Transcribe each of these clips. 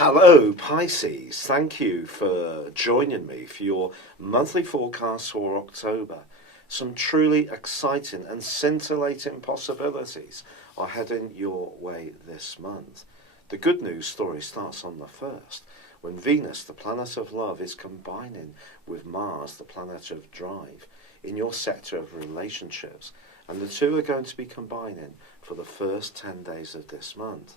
Hello, Pisces. Thank you for joining me for your monthly forecast for October. Some truly exciting and scintillating possibilities are heading your way this month. The good news story starts on the 1st, when Venus, the planet of love, is combining with Mars, the planet of drive, in your sector of relationships. And the two are going to be combining for the first 10 days of this month.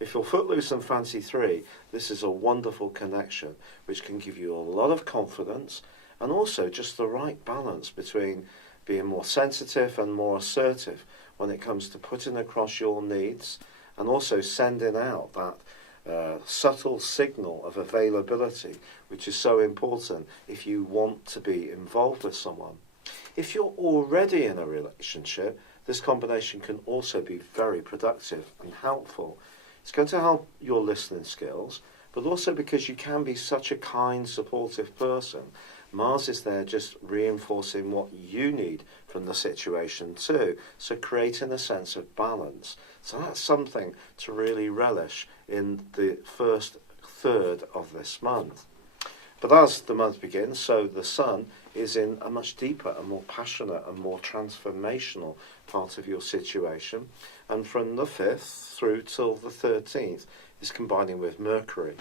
If you're footloose and fancy free, this is a wonderful connection which can give you a lot of confidence and also just the right balance between being more sensitive and more assertive when it comes to putting across your needs and also sending out that subtle signal of availability, which is so important if you want to be involved with someone. If you're already in a relationship, this combination can also be very productive and helpful. It's going to help your listening skills, but also because you can be such a kind, supportive person. Mars is there just reinforcing what you need from the situation too, so creating a sense of balance. So that's something to really relish in the first third of this month. But as the month begins, so the Sun is in a much deeper and more passionate and more transformational part of your situation. And from the 5th through till the 13th is combining with Mercury.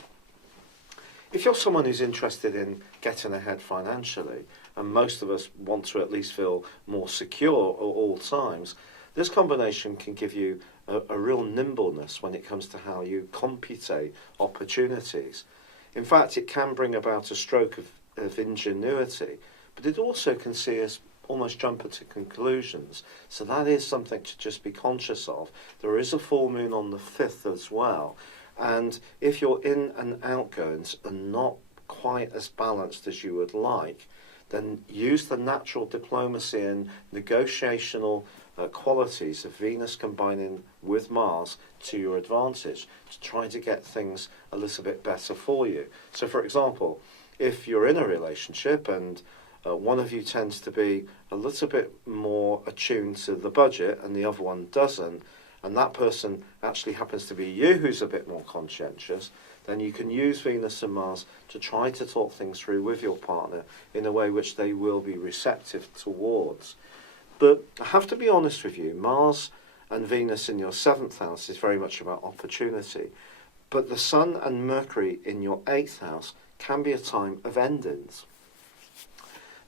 If you're someone who's interested in getting ahead financially, and most of us want to at least feel more secure at all times, this combination can give you a real nimbleness when it comes to how you computate opportunities. In fact, it can bring about a stroke of ingenuity, but it also can see us almost jump to conclusions. So that is something to just be conscious of. There is a full moon on the 5th as well. And if you're in and outgoings and not quite as balanced as you would like, then use the natural diplomacy and negotiational qualities of Venus combining with Mars to your advantage to try to get things a little bit better for you. So for example, if you're in a relationship and one of you tends to be a little bit more attuned to the budget and the other one doesn't, and that person actually happens to be you who's a bit more conscientious, then you can use Venus and Mars to try to talk things through with your partner in a way which they will be receptive towards. But I have to be honest with you, Mars and Venus in your 7th house is very much about opportunity. But the Sun and Mercury in your 8th house can be a time of endings.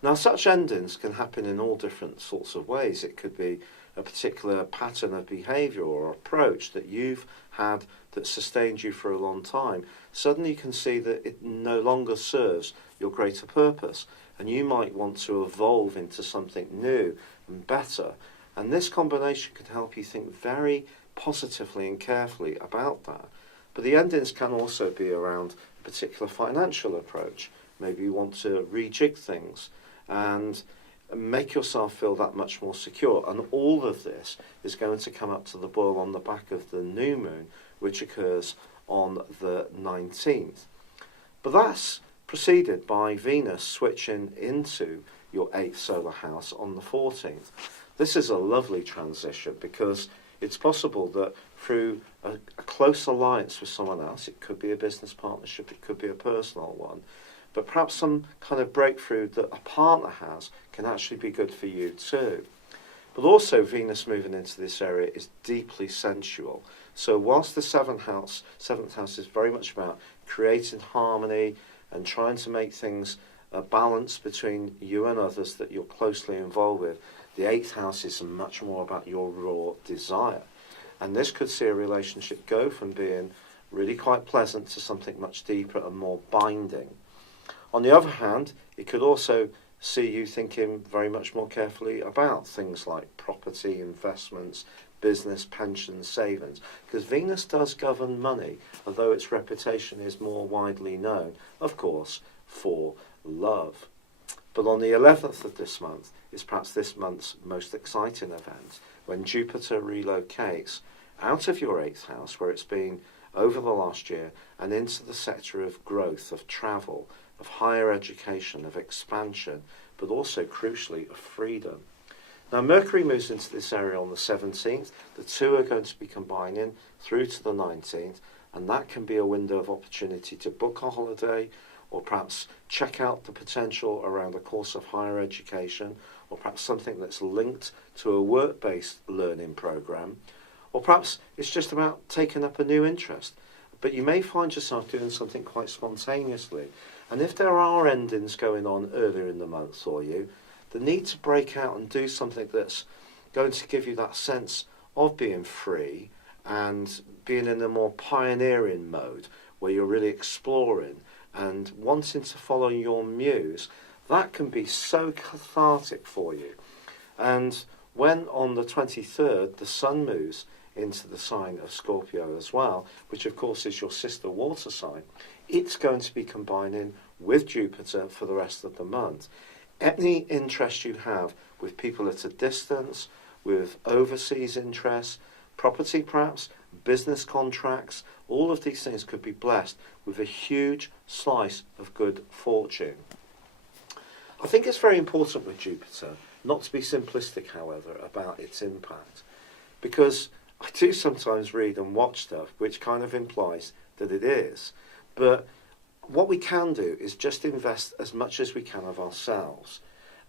Now, such endings can happen in all different sorts of ways. It could be a particular pattern of behaviour or approach that you've had that sustained you for a long time. Suddenly you can see that it no longer serves your greater purpose, and you might want to evolve into something new and better. And this combination can help you think very positively and carefully about that. But the endings can also be around a particular financial approach. Maybe you want to rejig things and make yourself feel that much more secure. And all of this is going to come up to the boil on the back of the new moon, which occurs on the 19th. But that's preceded by Venus switching into your 8th solar house on the 14th. This is a lovely transition because it's possible that through a close alliance with someone else, it could be a business partnership, it could be a personal one, but perhaps some kind of breakthrough that a partner has can actually be good for you too. But also Venus moving into this area is deeply sensual. So whilst the 7th house is very much about creating harmony and trying to make things a balance between you and others that you're closely involved with, the 8th house is much more about your raw desire. And this could see a relationship go from being really quite pleasant to something much deeper and more binding. On the other hand, it could also see you thinking very much more carefully about things like property, investments, business, pensions, savings, because Venus does govern money, although its reputation is more widely known, of course, for love. But on the 11th of this month is perhaps this month's most exciting event, when Jupiter relocates out of your 8th house, where it's been over the last year, and into the sector of growth, of travel, of higher education, of expansion, but also, crucially, of freedom. Now, Mercury moves into this area on the 17th. The two are going to be combining through to the 19th. And that can be a window of opportunity to book a holiday, or perhaps check out the potential around a course of higher education, or perhaps something that's linked to a work-based learning program, or perhaps it's just about taking up a new interest. But you may find yourself doing something quite spontaneously. And if there are endings going on earlier in the month for you, the need to break out and do something that's going to give you that sense of being free and being in a more pioneering mode where you're really exploring and wanting to follow your muse, that can be so cathartic for you. And when on the 23rd the sun moves into the sign of Scorpio as well, which of course is your sister water sign, it's going to be combining with Jupiter for the rest of the month. Any interest you have with people at a distance, with overseas interests, property perhaps, business contracts, all of these things could be blessed with a huge slice of good fortune. I think it's very important with Jupiter not to be simplistic, however, about its impact, because I do sometimes read and watch stuff which kind of implies that it is. But what we can do is just invest as much as we can of ourselves.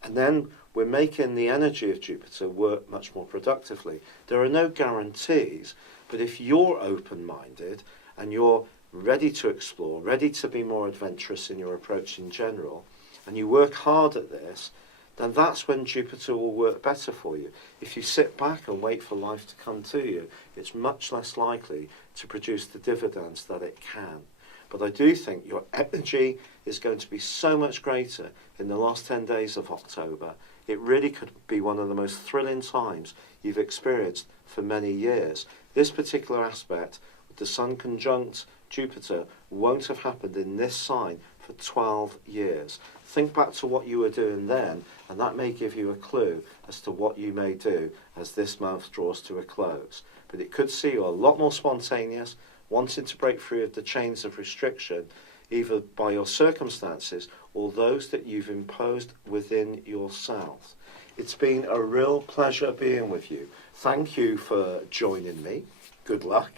And then we're making the energy of Jupiter work much more productively. There are no guarantees, but if you're open-minded and you're ready to explore, ready to be more adventurous in your approach in general, and you work hard at this, then that's when Jupiter will work better for you. If you sit back and wait for life to come to you, it's much less likely to produce the dividends that it can. But I do think your energy is going to be so much greater in the last 10 days of October. It really could be one of the most thrilling times you've experienced for many years. This particular aspect, with the Sun conjunct Jupiter, won't have happened in this sign for 12 years. Think back to what you were doing then, and that may give you a clue as to what you may do as this month draws to a close. But it could see you a lot more spontaneous, wanting to break free of the chains of restriction, either by your circumstances or those that you've imposed within yourself. It's been a real pleasure being with you. Thank you for joining me. Good luck.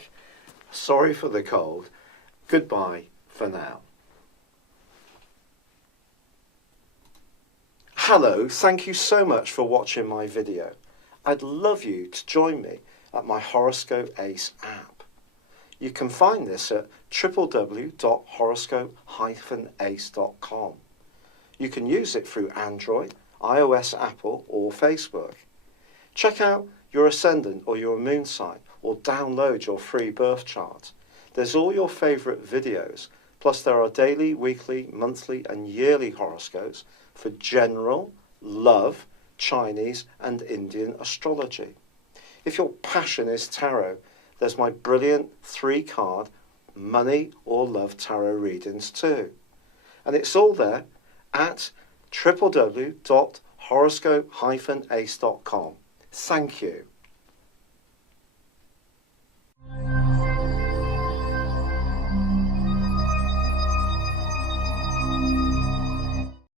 Sorry for the cold. Goodbye for now. Hello, thank you so much for watching my video. I'd love you to join me at my Horoscope Ace app. You can find this at www.horoscope-ace.com. You can use it through Android, iOS, Apple, or Facebook. Check out your ascendant or your moon sign, or download your free birth chart. There's all your favourite videos, plus there are daily, weekly, monthly and yearly horoscopes for general, love, Chinese and Indian astrology. If your passion is tarot, there's my brilliant 3-card money or love tarot readings too. And it's all there at www.horoscope-ace.com. Thank you.